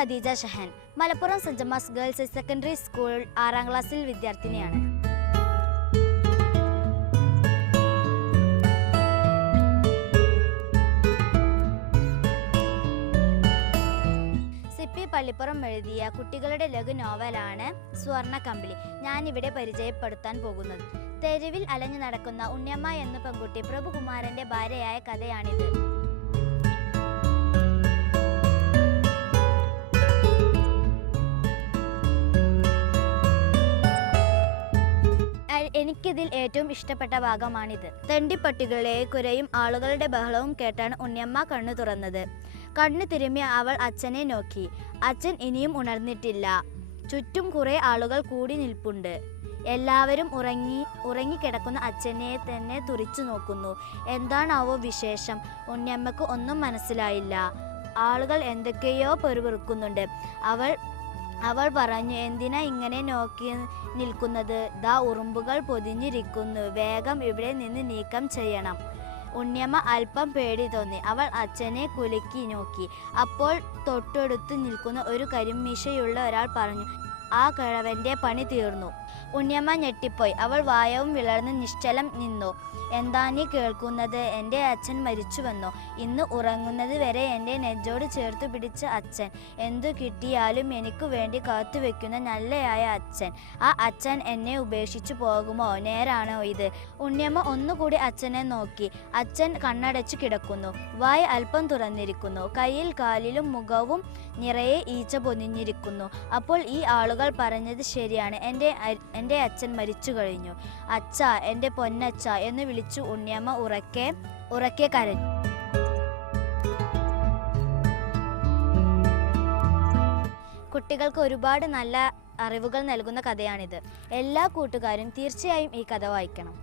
Khadija Shahan, Malappuram saint Thomas girls secondary school 6ാം ക്ലാസ്സിൽ വിദ്യാർത്ഥിനിയാണ്. സിപ്പി പള്ളിപ്പുറം എഴുതിയ കുട്ടികളുടെ ലഘു നോവലാണ് സ്വർണ്ണക്കമ്പിളി ഞാനിവിടെ പരിചയപ്പെടുത്താൻ പോകുന്നത്. തെരുവിൽ അലഞ്ഞു നടക്കുന്ന ഉണ്ണിയമ്മ എന്ന പെൺകുട്ടി പ്രഭുകുമാരന്റെ ഭാര്യയായ കഥയാണിത്. എനിക്കിതിൽ ഏറ്റവും ഇഷ്ടപ്പെട്ട ഭാഗമാണിത്. തെണ്ടിപ്പട്ടികളെ കുരയും ആളുകളുടെ ബഹളവും കേട്ടാണ് ഉണ്ണിയമ്മ കണ്ണു തുറന്നത്. കണ്ണു തിരുമ്മി അവൾ അച്ഛനെ നോക്കി. അച്ഛൻ ഇനിയും ഉണർന്നിട്ടില്ല. ചുറ്റും കുറെ ആളുകൾ കൂടി നിൽപ്പുണ്ട്. എല്ലാവരും ഉറങ്ങിക്കിടക്കുന്ന അച്ഛനെ തന്നെ തുറിച്ചു നോക്കുന്നു. എന്താണാവോ വിശേഷം? ഉണ്ണിയമ്മക്ക് ഒന്നും മനസ്സിലായില്ല. ആളുകൾ എന്തൊക്കെയോ പെറുപിറുക്കുന്നുണ്ട്. അവൾ പറഞ്ഞു, എന്തിനാ ഇങ്ങനെ നോക്കി നിൽക്കുന്നത്? ദാ ഉറുമ്പുകൾ പൊതിഞ്ഞിരിക്കുന്നു. വേഗം ഇവിടെ നിന്ന് നീക്കം ചെയ്യണം. ഉണ്ണിയമ്മ അല്പം പേടി തോന്നി. അവൾ അച്ഛനെ കുലുക്കി നോക്കി. അപ്പോൾ തൊട്ടടുത്ത് നിൽക്കുന്ന ഒരു കരിമീശയുള്ള ഒരാൾ പറഞ്ഞു, ആ കിഴവന്റെ പണി തീർന്നു. ഉണ്ണിയമ്മ ഞെട്ടിപ്പോയി. അവൾ വായവും വിളർന്ന് നിശ്ചലം നിന്നു. എന്താ നീ കേൾക്കുന്നത്? എൻ്റെ അച്ഛൻ മരിച്ചുവെന്നോ? ഇന്ന് ഉറങ്ങുന്നത് വരെ എൻ്റെ നെഞ്ചോട് ചേർത്ത് പിടിച്ച അച്ഛൻ, എന്തു കിട്ടിയാലും എനിക്ക് വേണ്ടി കാത്തുവെക്കുന്ന നല്ലയായ അച്ഛൻ. ആ അച്ഛൻ എന്നെ ഉപേക്ഷിച്ചു പോകുമോ? നേരാണോ ഇത്? ഉണ്ണിയമ്മ ഒന്നുകൂടി അച്ഛനെ നോക്കി. അച്ഛൻ കണ്ണടച്ചു കിടക്കുന്നു. വായ അല്പം തുറന്നിരിക്കുന്നു. കയ്യിൽ കാലിലും മുഖവും നിറയെ ഈച്ച പൊതിഞ്ഞിരിക്കുന്നു. അപ്പോൾ ഈ ആളുകൾ പറഞ്ഞത് ശരിയാണ്. എൻ്റെ അച്ഛൻ മരിച്ചു കഴിഞ്ഞു. അച്ഛ, എൻ്റെ പൊന്നച്ഛ എന്ന് വിളിച്ചു ഉണ്ണിയമ്മ ഉറക്കെ കരഞ്ഞു. കുട്ടികൾക്ക് ഒരുപാട് നല്ല അറിവുകൾ നൽകുന്ന കഥയാണിത്. എല്ലാ കൂട്ടുകാരും തീർച്ചയായും ഈ കഥ വായിക്കണം.